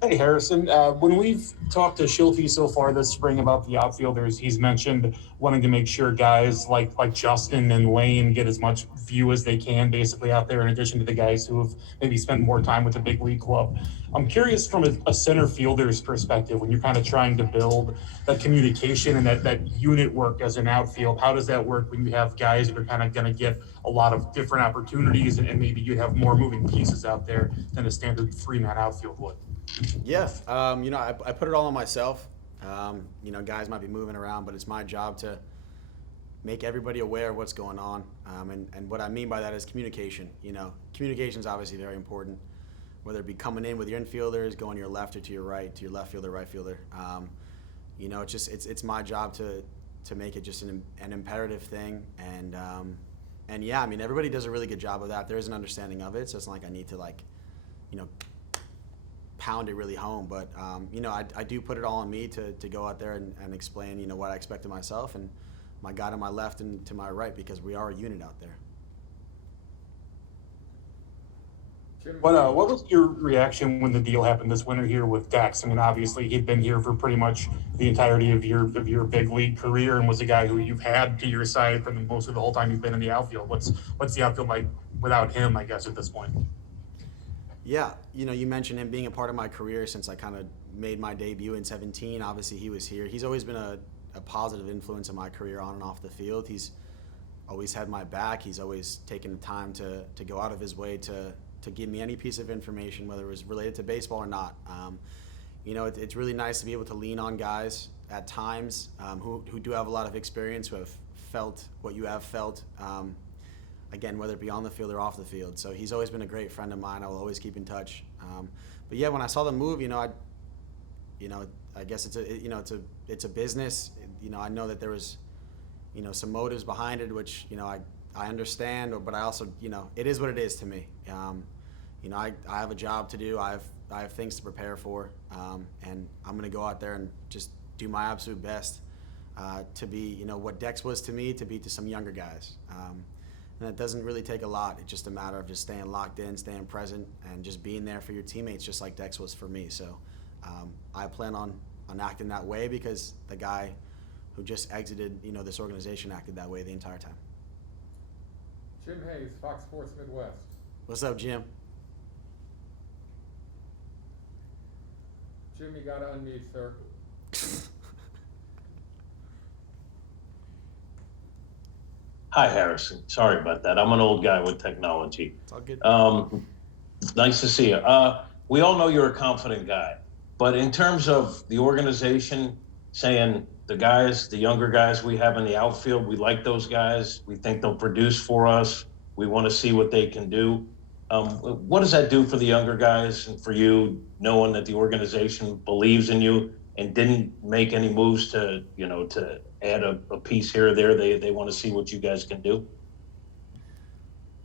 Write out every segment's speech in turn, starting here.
Hey, Harrison. When we've talked to Schilfe so far this spring about the outfielders, he's mentioned wanting to make sure guys like Justin and Lane get as much view as they can, basically out there. In addition to the guys who have maybe spent more time with the big league club, I'm curious from a center fielder's perspective when you're kind of trying to build that communication and that unit work as an outfield. How does that work when you have guys that are kind of going to get a lot of different opportunities and maybe you have more moving pieces out there than a standard three-man outfield would? Yeah, I put it all on myself. Guys might be moving around, but it's my job to make everybody aware of what's going on. And what I mean by that is communication. Communication is obviously very important, whether it be coming in with your infielders, going to your left or to your left fielder, right fielder. It's my job to make it just an imperative thing. And yeah, I mean, everybody does a really good job of that. There is an understanding of it, so it's not like I need to you know, pound it really home. But I do put it all on me to go out there and explain what I expect of myself and my guy to my left and to my right, because we are a unit out there. What was your reaction when the deal happened this winter here with Dex? I mean, obviously he'd been here for pretty much the entirety of your big league career and was a guy who you've had to your side for most of the whole time you've been in the outfield. What's the outfield like without him? I guess at this point. Yeah, you mentioned him being a part of my career since I kind of made my debut in 17. Obviously, he was here. He's always been a positive influence in my career on and off the field. He's always had my back. He's always taken the time to go out of his way to give me any piece of information, whether it was related to baseball or not. It's really nice to be able to lean on guys at times who do have a lot of experience, who have felt what you have felt. Again, whether it be on the field or off the field. So he's always been a great friend of mine. I will always keep in touch. But yeah, when I saw the move, I guess it's a business. I know that there was, some motives behind it, which I understand. But I also, it is what it is to me. I have a job to do. I have things to prepare for, and I'm gonna go out there and just do my absolute best to be, what Dex was to me, to be to some younger guys. And it doesn't really take a lot. It's just a matter of just staying locked in, staying present, and just being there for your teammates, just like Dex was for me. So I plan on acting that way because the guy who just exited, this organization acted that way the entire time. Jim Hayes, Fox Sports Midwest. What's up, Jim? Jim, you gotta unmute, sir. Hi, Harrison. Sorry about that. I'm an old guy with technology. It's all good. Nice to see you. We all know you're a confident guy, but in terms of the organization saying the younger guys we have in the outfield, we like those guys. We think they'll produce for us. We want to see what they can do. What does that do for the younger guys and for you, knowing that the organization believes in you and didn't make any moves to add a piece here or there? They want to see what you guys can do.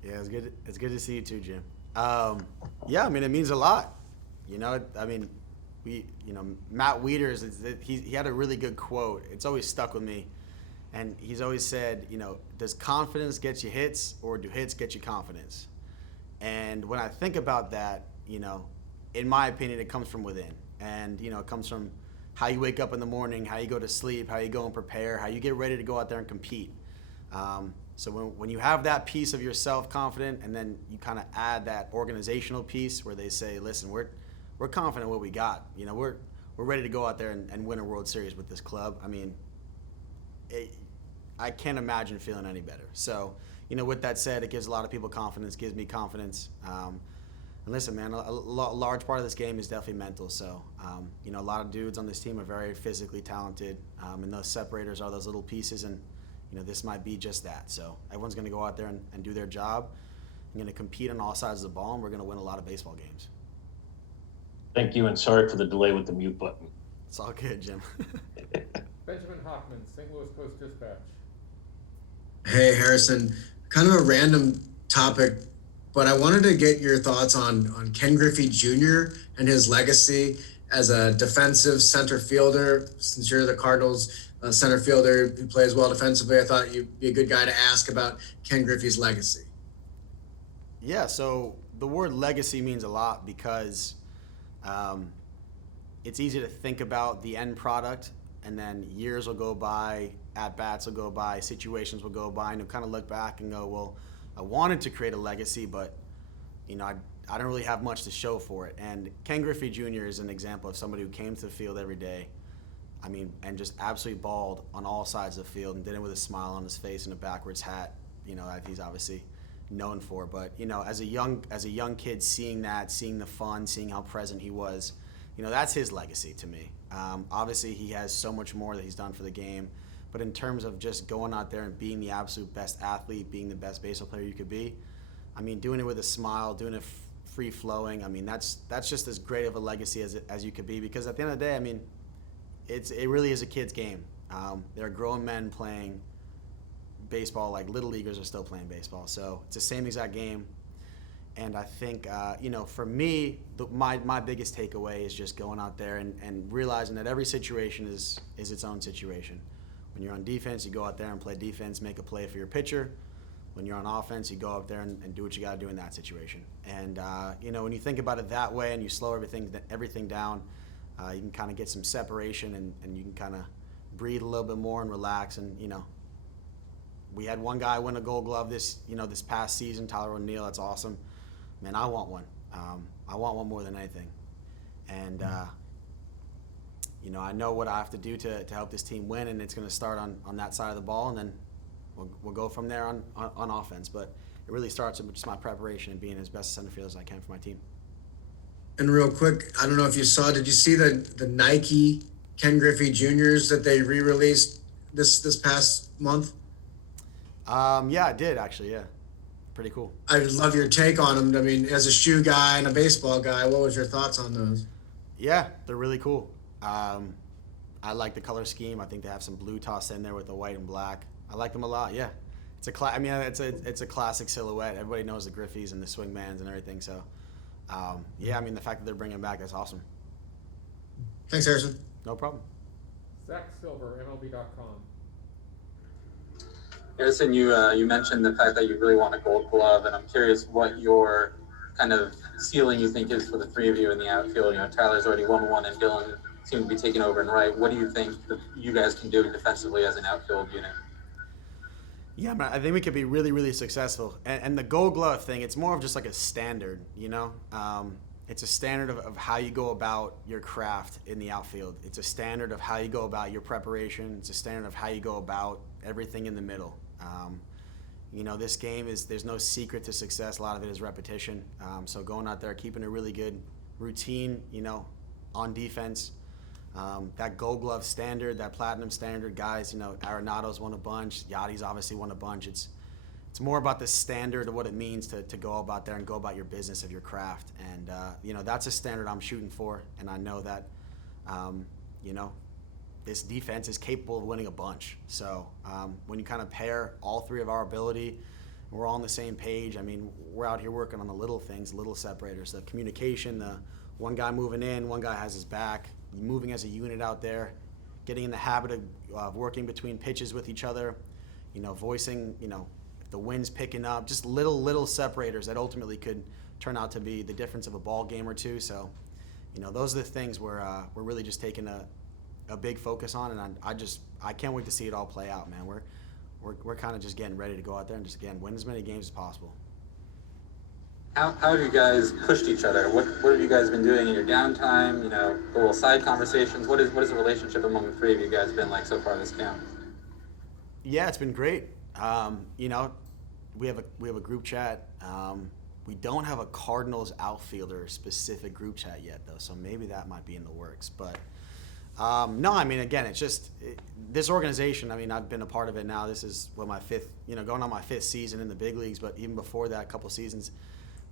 Yeah, it's good. It's good to see you too, Jim. Yeah, I mean, it means a lot. I mean, Matt Wieters, he had a really good quote. It's always stuck with me. And he's always said, does confidence get you hits or do hits get you confidence? And when I think about that, in my opinion, it comes from within. And, it comes from how you wake up in the morning, how you go to sleep, how you go and prepare, how you get ready to go out there and compete. So when you have that piece of yourself confident, and then you kind of add that organizational piece where they say, listen, we're confident in what we got. We're ready to go out there and win a World Series with this club. I mean, I can't imagine feeling any better. So, with that said, it gives a lot of people confidence, gives me confidence. And listen, man, a large part of this game is definitely mental. So, a lot of dudes on this team are very physically talented, and those separators are those little pieces. And, this might be just that. So everyone's going to go out there and do their job. I'm going to compete on all sides of the ball, and we're going to win a lot of baseball games. Thank you, and sorry for the delay with the mute button. It's all good, Jim. Benjamin Hoffman, St. Louis Post-Dispatch. Hey, Harrison. Kind of a random topic, but I wanted to get your thoughts on Ken Griffey Jr. and his legacy as a defensive center fielder. Since you're the Cardinals center fielder who plays well defensively, I thought you'd be a good guy to ask about Ken Griffey's legacy. Yeah, so the word legacy means a lot because, it's easy to think about the end product, and then years will go by, at-bats will go by, situations will go by, and you'll kind of look back and go, well, I wanted to create a legacy, but, I don't really have much to show for it. And Ken Griffey Jr. is an example of somebody who came to the field every day, and just absolutely balled on all sides of the field and did it with a smile on his face and a backwards hat, that he's obviously known for. But, as a young kid, seeing that, seeing the fun, seeing how present he was, that's his legacy to me. Obviously, he has so much more that he's done for the game. But in terms of just going out there and being the absolute best athlete, being the best baseball player you could be, doing it with a smile, doing it free flowing, that's just as great of a legacy as you could be. Because at the end of the day, it really is a kid's game. There are grown men playing baseball like little leaguers are still playing baseball. So it's the same exact game. And I think, for me, my biggest takeaway is just going out there and realizing that every situation is its own situation. When you're on defense, you go out there and play defense, make a play for your pitcher. When you're on offense, you go out there and do what you got to do in that situation. And, when you think about it that way and you slow everything down, you can kind of get some separation and you can kind of breathe a little bit more and relax. And, we had one guy win a Gold Glove this past season, Tyler O'Neill. That's awesome. Man, I want one. I want one more than anything. And, I know what I have to do to help this team win, and it's going to start on that side of the ball, and then we'll go from there on offense. But it really starts with just my preparation and being as best a center fielder as I can for my team. And real quick, I don't know if you saw, did you see the Nike Ken Griffey Juniors that they re-released this past month? Yeah, I did actually. Yeah, pretty cool. I would love your take on them. As a shoe guy and a baseball guy, what was your thoughts on those? Yeah, they're really cool. I like the color scheme. I think they have some blue tossed in there with the white and black. I like them a lot. Yeah, it's a classic silhouette. Everybody knows the Griffeys and the Swingmans and everything. So, the fact that they're bringing it back, that's awesome. Thanks, Harrison. No problem. Zach Silver, MLB.com. Harrison, you mentioned the fact that you really want a Gold Glove, and I'm curious what your kind of ceiling you think is for the three of you in the outfield. Tyler's already won one, and Dylan seemed to be taking over in right. What do you think that you guys can do defensively as an outfield unit? Yeah, man, I think we could be really, really successful. And the Gold Glove thing, it's more of just like a standard, It's a standard of how you go about your craft in the outfield. It's a standard of how you go about your preparation. It's a standard of how you go about everything in the middle. This game there's no secret to success. A lot of it is repetition. So going out there, keeping a really good routine, on defense. That Gold Glove standard, that Platinum standard, guys, Arenado's won a bunch. Yachty's obviously won a bunch. It's more about the standard of what it means to go about there and go about your business of your craft. And, that's a standard I'm shooting for. And I know that, this defense is capable of winning a bunch. So when you kind of pair all three of our ability, we're all on the same page. We're out here working on the little things, little separators, the communication, the one guy moving in, one guy has his back, moving as a unit out there, getting in the habit of working between pitches with each other, voicing, if the wind's picking up, just little separators that ultimately could turn out to be the difference of a ball game or two. So, those are the things we're really just taking a big focus on, and I can't wait to see it all play out, man. We're kind of just getting ready to go out there and just, again, win as many games as possible. How have you guys pushed each other? What have you guys been doing in your downtime? The little side conversations. What is the relationship among the three of you guys been like so far this camp? Yeah, it's been great. We have a group chat. We don't have a Cardinals outfielder specific group chat yet, though, so maybe that might be in the works. But no, again, it's just this organization. I've been a part of it now. This is my fifth, going on my fifth season in the big leagues. But even before that, a couple seasons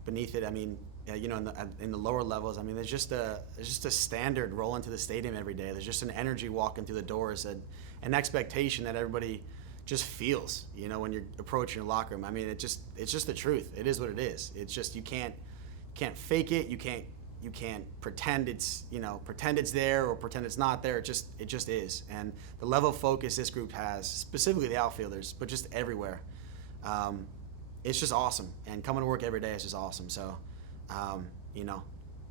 beneath it, in the lower levels, there's just a standard roll into the stadium every day. There's just an energy walking through the doors, an expectation that everybody just feels, when you're approaching your locker room. It's just the truth. It is what it is. It's just you can't fake it. You can't pretend it's there or pretend it's not there. It just is. And the level of focus this group has, specifically the outfielders, but just everywhere. It's just awesome, and coming to work every day is just awesome. So,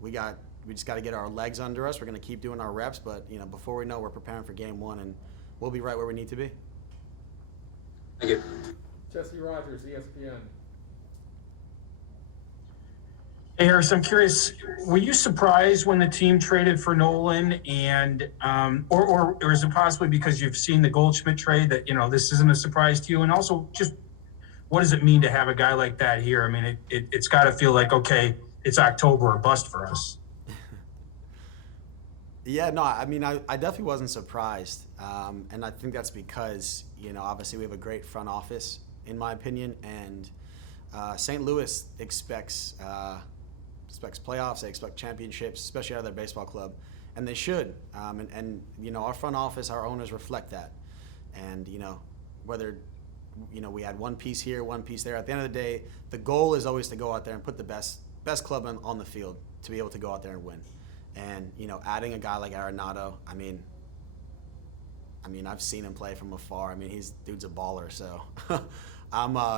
we got we just got to get our legs under us. We're going to keep doing our reps, but before we know, we're preparing for game one, and we'll be right where we need to be. Thank you. Jesse Rogers, ESPN. Hey, Harris, I'm curious, were you surprised when the team traded for Nolan, and or is it possibly because you've seen the Goldschmidt trade that this isn't a surprise to you? And also, just what does it mean to have a guy like that here? I mean, it's got to feel like, okay, it's October or bust for us. Yeah, no, I mean, I definitely wasn't surprised, and I think that's because obviously we have a great front office, in my opinion, and St. Louis expects playoffs. They expect championships, especially out of their baseball club, and they should. And our front office, our owners reflect that. And whether we had one piece here, one piece there. At the end of the day, the goal is always to go out there and put the best club on the field to be able to go out there and win. And adding a guy like Arenado, I mean, I've seen him play from afar. I mean, dude's a baller. So,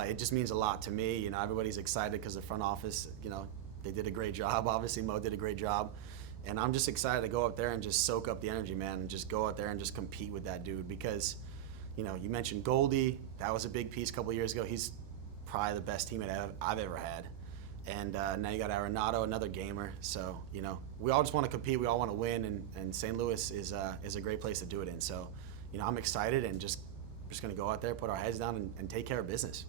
it just means a lot to me. Everybody's excited because the front office, they did a great job. Obviously, Mo did a great job. And I'm just excited to go up there and just soak up the energy, man, and just go out there and just compete with that dude. Because, you mentioned Goldie. That was a big piece a couple of years ago. He's probably the best teammate I've ever had. And now you got Arenado, another gamer. So, we all just want to compete. We all want to win. And St. Louis is a great place to do it in. So, I'm excited and just going to go out there, put our heads down, and take care of business.